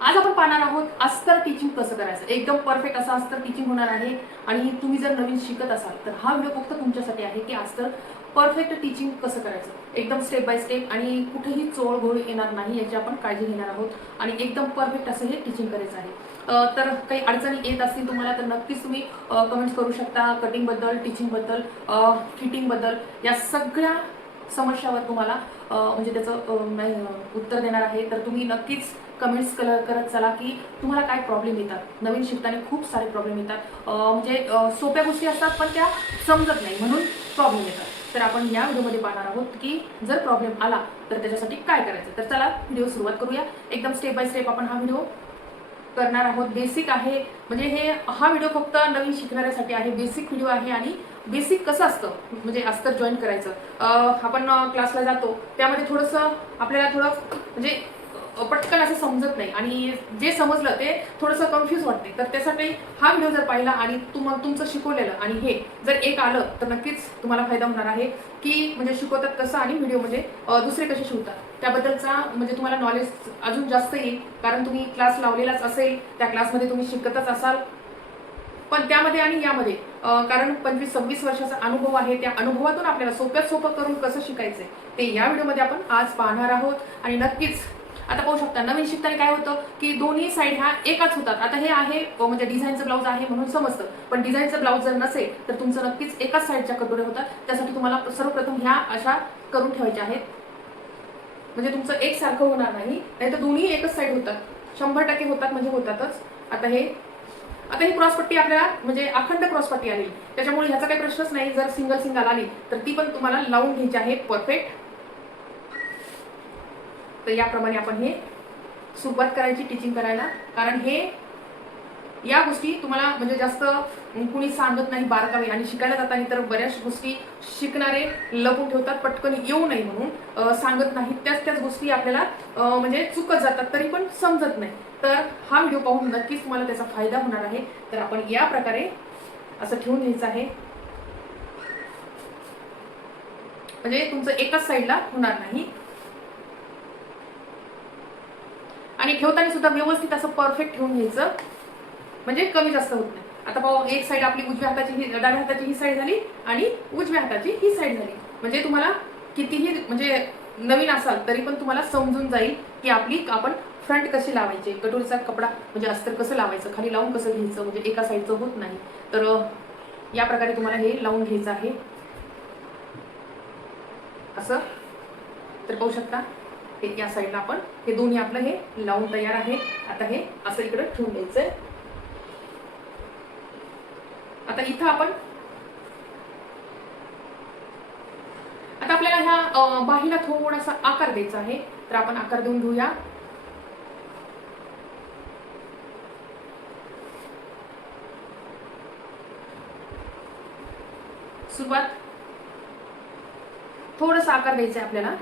आज आपण पाहणार आहोत अस्तर टीचिंग कसं करायचं? एकदम परफेक्ट असं अस्तर टीचिंग होणार आहे. आणि तुम्ही जर नवीन शिकत असाल तर हा व्हिडिओ फक्त तुमच्यासाठी आहे की अस्तर परफेक्ट टीचिंग कसं करायचं? एकदम स्टेप बाय स्टेप आणि कुठेही चोळ घोळ येणार नाही याची आपण काळजी घेणार आहोत. आणि एकदम परफेक्ट असं हे टीचिंग करायचं आहे. तर काही अडचणी येत असतील तुम्हाला तर नक्कीच तुम्ही कमेंट्स करू शकता. कटिंगबद्दल टीचिंगबद्दल फिटिंगबद्दल या सगळ्या समस्यावर तुम्हाला म्हणजे त्याचं उत्तर देणार आहे. तर तुम्ही नक्कीच कमेंट्स करत चला की तुम्हाला काय प्रॉब्लेम येतात. नवीन शिकताना खूप सारे प्रॉब्लेम येतात. म्हणजे सोप्या गोष्टी असतात पण त्या समजत नाही म्हणून प्रॉब्लेम येतात. तर आपण या व्हिडिओमध्ये पाहणार आहोत की जर प्रॉब्लेम आला तर त्याच्यासाठी काय करायचं? तर चला व्हिडिओ सुरुवात करूया. एकदम स्टेप बाय स्टेप आपण हा व्हिडिओ करणार आहोत. बेसिक आहे. म्हणजे हे हा व्हिडिओ फक्त नवीन शिकणाऱ्यासाठी आहे. बेसिक व्हिडिओ आहे आणि बेसिक कसं असतं? म्हणजे अस्तर जॉईन करायचं. आपण क्लासला जातो. त्यामध्ये थोडंसं आपल्याला थोडं म्हणजे पटकन असं समजत नाही. आणि जे समजलं ते थोडंसं कन्फ्यूज वाटते. तर त्यासाठी हा व्हिडिओ जर पाहिला आणि तुम तुमचं शिकवलेलं आणि हे जर एक आलं तर नक्कीच तुम्हाला फायदा होणार आहे की म्हणजे शिकवतात कसं आणि व्हिडिओमध्ये म्हणजे, दुसरे कसे शिवतात त्याबद्दलचा म्हणजे तुम्हाला नॉलेज अजून जास्त येईल. कारण तुम्ही क्लास लावलेलाच असेल त्या क्लासमध्ये तुम्ही शिकतच असाल. पण त्यामध्ये आणि यामध्ये कारण पंचवीस सव्वीस वर्षाचा अनुभव आहे त्या अनुभवातून आपल्याला सोप्यात सोपं करून कसं शिकायचं ते या व्हिडिओमध्ये आपण आज पाहणार आहोत. आणि नक्कीच आता पाहू शकता नवीन शिकताना काय होतं की दोन्ही साईड ह्या एकाच होतात. आता हे आहे म्हणजे डिझाईनचं ब्लाऊज आहे म्हणून समजतं. पण डिझाईनचं ब्लाऊज जर नसेल तर तुमचं नक्कीच एकाच साईडच्या कटोऱ्या होतात. त्यासाठी तुम्हाला सर्वप्रथम ह्या अशा करून ठेवायच्या आहेत. म्हणजे तुमचं एक सारखं होणार नाही. नाही तर दोन्ही एकच साईड होतात. शंभर टक्के होतात म्हणजे होतातच. आता हे आता ही क्रॉसपट्टी आपल्याला म्हणजे अखंड क्रॉसपट्टी आली. त्याच्यामुळे ह्याचा काही प्रश्नच नाही. जर सिंगल सिंगल आली तर ती पण तुम्हाला लावून घ्यायची आहे. परफेक्ट तर याप्रमाणे आपण हे सुरुवात करायची टीचिंग करायला. कारण हे या गोष्टी तुम्हाला म्हणजे जास्त कुणी सांगत नाही बारकावे आणि शिकायला जाताना तर बऱ्याच गोष्टी शिकणारे लपून ठेवतात पटकन येऊ नये म्हणून सांगत नाही. त्याच त्याच गोष्टी आपल्याला म्हणजे चुकत जातात तरी पण समजत नाही. तर हा व्हिडिओ पाहून नक्कीच तुम्हाला त्याचा फायदा होणार आहे. तर आपण या प्रकारे असं ठेवून घ्यायचं आहे. म्हणजे तुमचं एकाच साईडला होणार नाही आणि ठेवताना सुद्धा व्यवस्थित असं परफेक्ट ठेवून घ्यायचं. म्हणजे कमी जास्त होत नाही. आता पाहू एक साईड आपली उजव्या हाताची ही डाव्या हाताची ही साईड झाली आणि उजव्या हाताची ही साईड झाली. म्हणजे तुम्हाला कितीही म्हणजे नवीन असाल तरी पण तुम्हाला समजून जाईल की आपली आपण फ्रंट कशी लावायचे. कटोरीचा कपडा म्हणजे अस्तर कसं लावायचं खाली लावून कसं घ्यायचं म्हणजे एका साईडचं होत नाही. तर या प्रकारे तुम्हाला हे लावून घ्यायचं आहे. असं. तर पाहू शकता. हे या साईडला आपण हे दोन्ही आपलं हे लावून तयार आहे. आता हे असं इकडे ठेवून द्यायचंय. आता इथं आपण आता आपल्याला ह्या बाहीला थोडासा आकार द्यायचा आहे. तर आपण आकार देऊन घेऊया. सुरुवात. थोडंसं आकार द्यायचा आहे आपल्याला.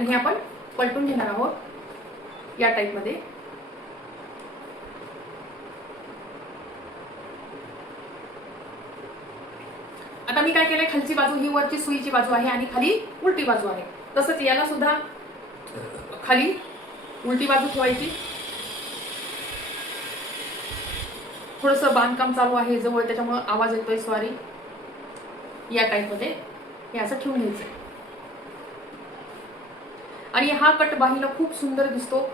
आणि हे आपण पलटून घेणार आहोत या टाईपमध्ये आता मी काय केलंय? खालची बाजू ही वरची सुईची बाजू आहे आणि खाली उलटी बाजू आहे. तसंच याला सुद्धा खाली उलटी बाजू ठेवायची. थोडस बांधकाम चालू आहे जवळ त्याच्यामुळे आवाज येतोय सॉरी या टाईपमध्ये हे असं ठेवून घ्यायचं आणि हा कट बाहीला खूप सुंदर दिसतो.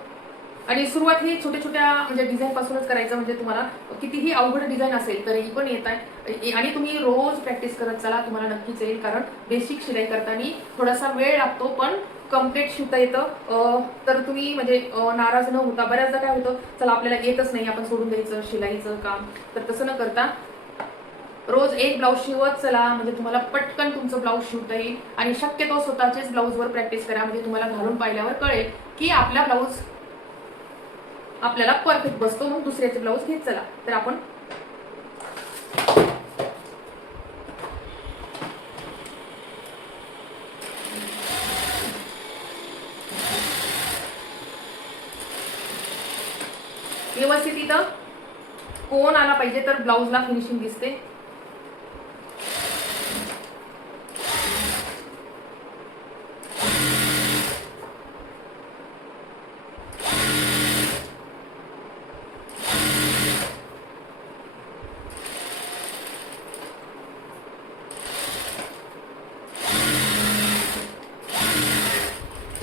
आणि सुरुवात ही छोट्या छोट्या म्हणजे डिझाईन पासूनच करायचं म्हणजे तुम्हाला कितीही अवघड डिझाईन असेल तरीही पण येत आहे. आणि तुम्ही रोज प्रॅक्टिस करत चला तुम्हाला नक्कीच येईल कारण बेसिक शिलाई करताना थोडासा वेळ लागतो पण कंप्लीट शिवता येतं. तर तुम्ही म्हणजे नाराज न होता बऱ्याचदा काय होतं चला आपल्याला येतच नाही आपण सोडून द्यायचं शिलाईचं काम. तर तसं न करता रोज एक ब्लाऊज शिवत चला म्हणजे तुम्हाला पटकन तुमचं ब्लाऊज शिवता येईल. आणि शक्यतो स्वतःचेच ब्लाऊजवर प्रॅक्टिस करा म्हणजे तुम्हाला घालून पाहिल्यावर कळेल की आपला ब्लाऊज आपल्याला परफेक्ट बसतो मग दुसऱ्याचे ब्लाऊज घेत चला. तर आपण व्यवस्थित इथं कोण आला पाहिजे तर ब्लाऊजला फिनिशिंग दिसते.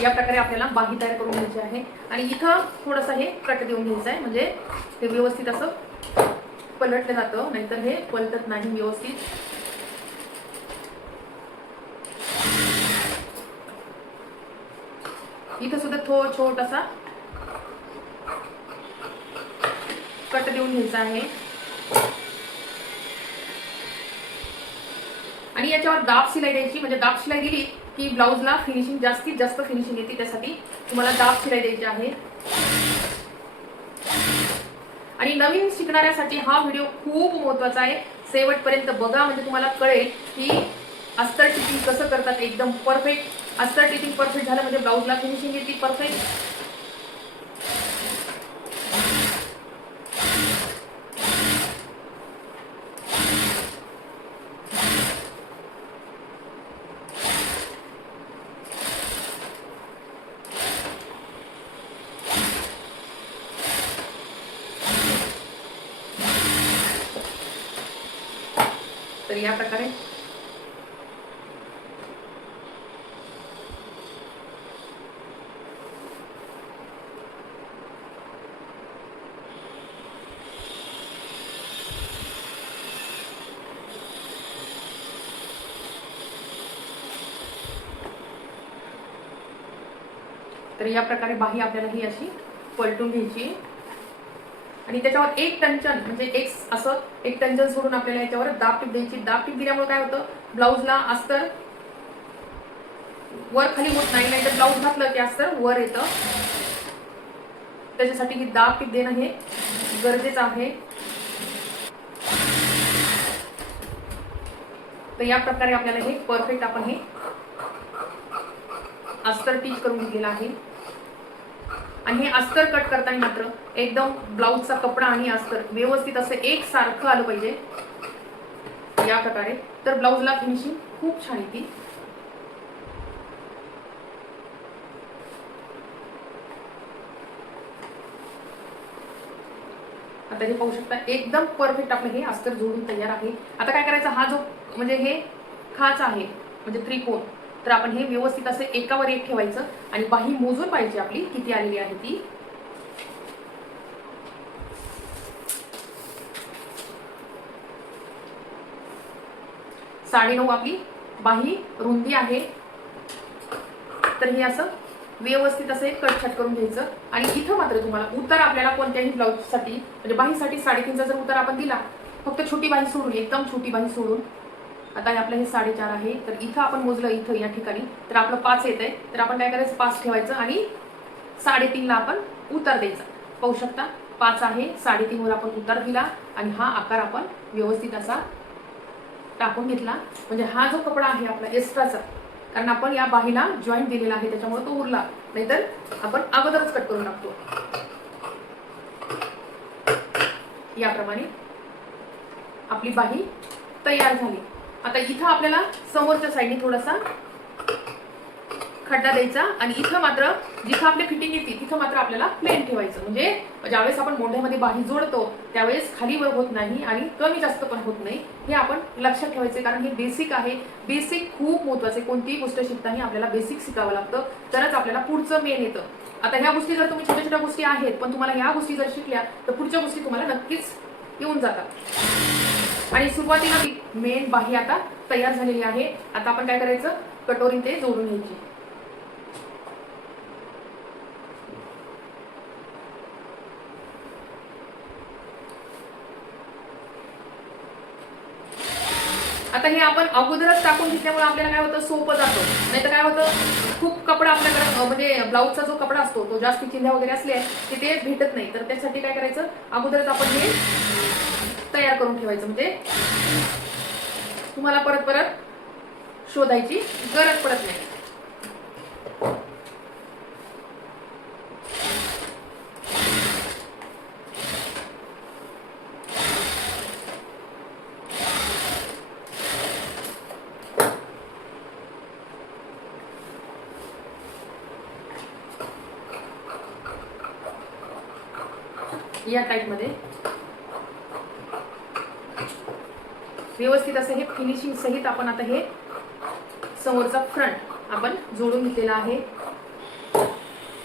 या प्रकारे आपल्याला बाही तयार करून घ्यायची आहे. आणि इथं थोडंसं हे कट देऊन घ्यायचं आहे. म्हणजे हे व्यवस्थित असं पलटलं जातं. नाहीतर हे पलटत नाही व्यवस्थित. इथं सुद्धा थो छोटासा कट देऊन घ्यायचा आहे. आणि याच्यावर दाब शिलाई द्यायची. म्हणजे दाब शिलाई दिली की ब्लाऊजला फिनिशिंग जास्तीत जास्त फिनिशिंग येते त्यासाठी. तुम्हाला दाब शिलाई द्यायची आहे. आणि नवीन शिकणाऱ्यासाठी हा व्हिडिओ खूप महत्त्वाचा आहे. शेवटपर्यंत बघा म्हणजे तुम्हाला कळेल की अस्तर टिचिंग कसं करतात एकदम परफेक्ट अस्तर टिचिंग परफेक्ट झालं म्हणजे ब्लाऊजला फिनिशिंग येते परफेक्ट या प्रकारे. तर या प्रकारे बाही आपल्याला ही अशी पलटून घ्यायची आणि त्याच्यावर एक टंचन म्हणजे एक असं एक टंचन सोडून आपल्याला याच्यावर दाब टीप द्यायची. दाब टीप दिल्यामुळे काय होतं? ब्लाऊजला अस्तर वर खाली होत नाही नाही तर ब्लाऊज घातलं की अस्तर वर येतं. त्याच्यासाठी ही दाब टीप देणं हे गरजेचं आहे. तर या प्रकारे आपल्याला हे परफेक्ट आपण हे अस्तर टीच करून घेतलेलं आहे. आणि हे अस्तर कट करताना मात्र एकदम ब्लाऊजचा कपडा आणि अस्तर व्यवस्थित असं एक सारखं आलं पाहिजे. या प्रकारे. तर ब्लाऊजला फिनिशिंग खूप छान येते. आता हे पाहू शकता एकदम परफेक्ट आपलं हे अस्तर जोडून तयार आहे. आता काय करायचं? हा जो म्हणजे हे खाच आहे म्हणजे त्रिकोण तर आपण हे व्यवस्थित असं एकावर एक ठेवायचं आणि बाही मोजून पाहिजे आपली किती आलेली आहे ती. साडेनऊ आपली बाही रुंदी आहे. तर हे असं व्यवस्थित असं एक कटछाट करून घ्यायचं. आणि इथं मात्र तुम्हाला उत्तर आपल्याला कोणत्याही ब्लाऊजसाठी म्हणजे बाहीसाठी साडेतीनचा जर उत्तर आपण दिला फक्त छोटी बाही सोडून एकदम छोटी बाही सोडून आता हे आपलं हे साडेचार आहे. तर इथं आपण मोजलं इथं या ठिकाणी. तर आपलं पाच येत आहे तर आपण काय करायचं? पाच ठेवायचं आणि साडेतीनला आपण उतार द्यायचा. पाहू शकता पाच आहे साडेतीनवर आपण उतार दिला आणि हा आकार आपण व्यवस्थित असा टाकून घेतला. म्हणजे हा जो कपडा आहे आपला एक्स्ट्राचा कारण आपण या बाहीला जॉईंट दिलेला आहे त्याच्यामुळे तो उरला. नाहीतर आपण अगोदरच कट करून टाकतो. याप्रमाणे आपली बाही तयार झाली. आता इथं आपल्याला समोरच्या साईडने थोडासा खड्डा द्यायचा आणि इथं मात्र जिथं आपली फिटिंग येते तिथं मात्र आपल्याला प्लेन ठेवायचं. म्हणजे ज्यावेळेस आपण मोठ्यामध्ये बाही जोडतो त्यावेळेस खाली वर होत नाही आणि कमी जास्त पण होत नाही. हे आपण लक्षात ठेवायचे कारण हे बेसिक आहे. बेसिक खूप महत्त्वाचे कोणतीही गोष्ट शिकताना आपल्याला बेसिक शिकावं लागतं. तरच आपल्याला पुढचं मेन येतं. आता ह्या गोष्टी जर तुम्ही छोट्या छोट्या गोष्टी आहेत पण तुम्हाला ह्या गोष्टी जर शिकल्या तर पुढच्या गोष्टी तुम्हाला नक्कीच येऊन जातात. आणि सुरुवातीला मेन बाही आता तयार झालेली आहे. आता आपण काय करायचं? कटोरी ते जोडून घ्यायची. आता हे आपण अगोदरच टाकून घेतल्यामुळे आपल्याला काय होतं? सोपं जातं. नाही तर काय होतं? खूप कपडा आपल्याकडे म्हणजे ब्लाऊजचा जो कपडा असतो तो जास्त चिंध्या वगैरे असले की ते भेटत नाही. तर त्यासाठी काय करायचं? अगोदरच आपण हे तयार करून ठेवायचं म्हणजे तुम्हाला परत परत शोधायची गरज पडत नाही. या टाईपमध्ये व्यवस्थित असं हे फिनिशिंग सहित आपण आता हे समोरचा फ्रंट आपण जोडून घेतलेला आहे.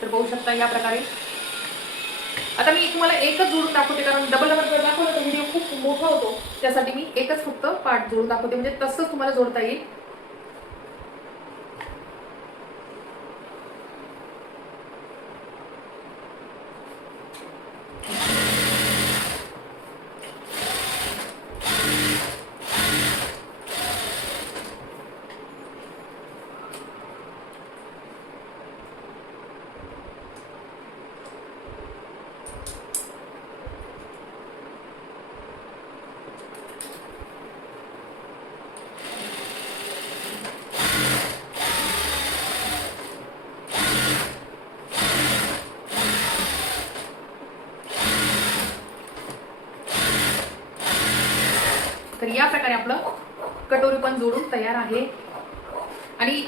तर पाहू शकता या प्रकारे. आता मी तुम्हाला एकच जोडून दाखवते कारण डबल डबल दाखवलं तर व्हिडिओ खूप मोठा होतो. त्यासाठी मी एकच फक्त पार्ट जोडून दाखवते. म्हणजे तसंच तुम्हाला जोडता येईल तर या प्रकारे आपलं कटोरी पण जोडून तयार आहे. आणि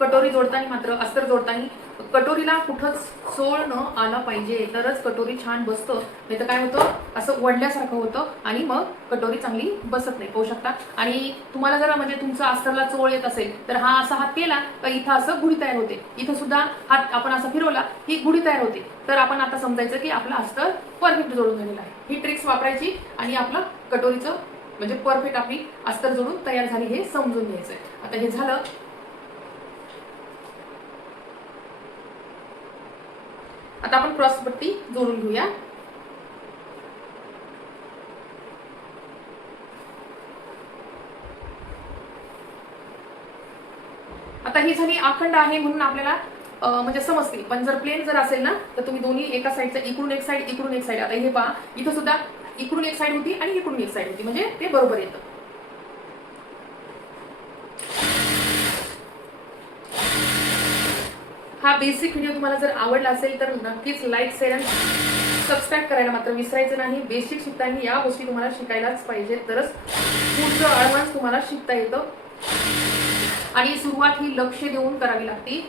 कटोरी जोडताना मात्र अस्तर जोडताना कटोरीला कुठंच सोळ न आला पाहिजे. तरच कटोरी छान बसतं. नाही तर काय होतं? असं वडल्यासारखं होतं आणि मग कटोरी चांगली बसत नाही. पाहू शकता. आणि तुम्हाला जर म्हणजे तुमचा अस्तरला चोळ येत असेल तर हा असा हात केला तर इथं असं गुढी तयार होते. इथं सुद्धा हात आपण असा फिरवला की गुढी तयार होते. तर आपण आता समजायचं की आपला अस्तर परफेक्ट जोडून झालेला आहे. ही ट्रिक्स वापरायची आणि आपलं कटोरीचं म्हणजे परफेक्ट आपली अस्तर जोडून तयार झाली हे समजून घ्यायचंय. आता हे झालं. आता आपण क्रॉस पट्टी जोडून घेऊया. आता ही झाली आखंड आहे म्हणून आपल्याला म्हणजे समजते पण जर प्लेन जर असेल ना तर तुम्ही दोन्ही एका साईडचा इकडून एक साईड इकडून एक साईड आता हे पहा इथं सुद्धा इकडून एक साईड होती आणि इकडून एक साईड होती. म्हणजे ते बरोबर येतं. हा बेसिक व्हिडिओ तुम्हाला जर आवडला असेल तर नक्कीच लाईक शेअर आणि सबस्क्राईब करायला मात्र विसरायचं नाही. बेसिक शिकताना या गोष्टी तुम्हाला शिकायलाच पाहिजे. तरच पुढचं ॲडव्हान्स तुम्हाला शिकता येतं. आणि सुरुवात ही लक्ष देऊन करावी लागते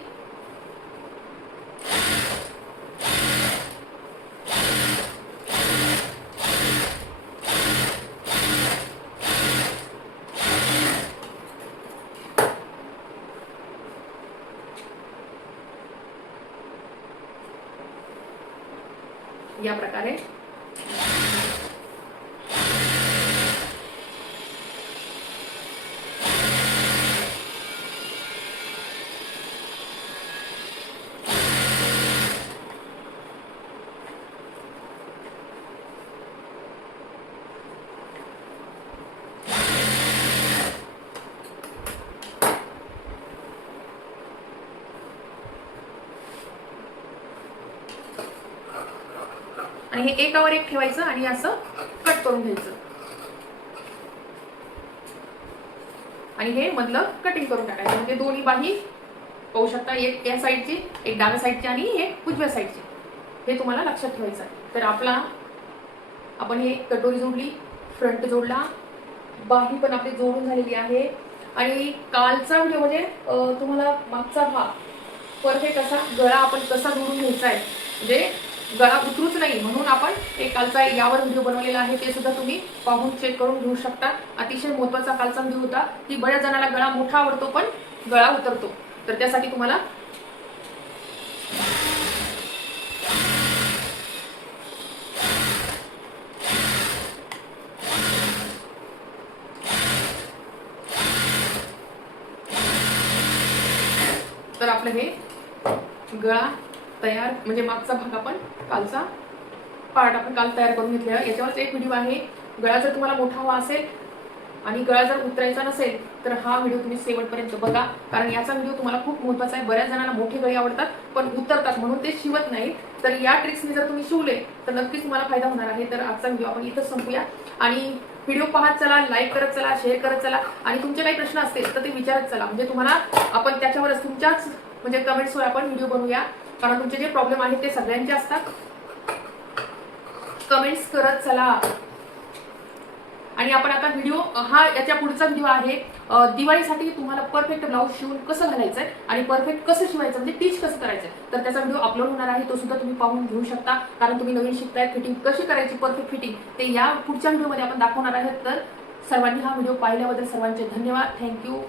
या प्रकारे आणि हे एकावर एक ठेवायचं आणि असं कट करून घ्यायचं. आणि हे मधलं कटिंग करून टाकायचं. म्हणजे दोन्ही बाही पाहू शकता एक या साईडची एक डाव्या साईडची आणि एक उजव्या साईडची हे तुम्हाला लक्षात ठेवायचं आहे. तर आपला आपण हे कटोरी जोडली फ्रंट जोडला बाही पण आपली जोडून झालेली आहे. आणि कालचा व्हिडिओ म्हणजे तुम्हाला मागचा भाग परफेक्ट असा गळा आपण कसा जोडून घ्यायचा आहे. म्हणजे गळा उतरूच नाही म्हणून आपण एक कालचा यावर व्हिडिओ बनवलेला आहे. ते सुद्धा तुम्ही पाहून चेक करून घेऊ शकता. अतिशय महत्त्वाचा कालचा व्हिडिओ होता. की बऱ्याच जणाला गळा मोठा आवडतो पण गळा उतरतो. तर त्यासाठी तुम्हाला तर आपलं हे गळा तयार म्हणजे मागचा भाग आपण कालचा पार्ट आपण काल तयार करून घेतलेला. याच्यावरच एक व्हिडिओ आहे. गळा जर तुम्हाला मोठा हवा असेल आणि गळा जर उतरायचा नसेल तर हा व्हिडिओ तुम्ही शेवटपर्यंत बघा. कारण याचा व्हिडिओ तुम्हाला खूप महत्त्वाचा आहे. बऱ्याच जणांना मोठे गळे आवडतात पण उतरतात म्हणून ते शिवत नाही तर या ट्रिक्सने जर तुम्ही शिवले तर नक्कीच तुम्हाला फायदा होणार आहे. तर आजचा व्हिडिओ आपण इथं संपूया. आणि व्हिडिओ पाहत चला लाईक करत चला शेअर करत चला. आणि तुमचे काही प्रश्न असतील तर ते विचारत चला. म्हणजे तुम्हाला आपण त्याच्यावरच तुमच्याच म्हणजे कमेंट्सवर आपण व्हिडिओ बनवूया. कारण तुमचे जे प्रॉब्लेम आहेत ते सगळ्यांचे असतात. कमेंट्स करत चला. आणि आपण आता व्हिडिओ हा याच्या पुढचा व्हिडिओ आहे. दिवाळीसाठी तुम्हाला परफेक्ट ब्लाऊज शिवून कसं घालायचं आहे आणि परफेक्ट कसं शिवायचं म्हणजे टीच कसं करायचं तर त्याचा व्हिडिओ अपलोड होणार आहे. तो सुद्धा तुम्ही पाहून घेऊ शकता. कारण तुम्ही नवीन शिकताय फिटिंग कशी करायची परफेक्ट फिटिंग ते या पुढच्या व्हिडिओमध्ये आपण दाखवणार आहोत. तर सर्वांनी हा व्हिडिओ पाहिल्याबद्दल सर्वांचे धन्यवाद. थँक्यू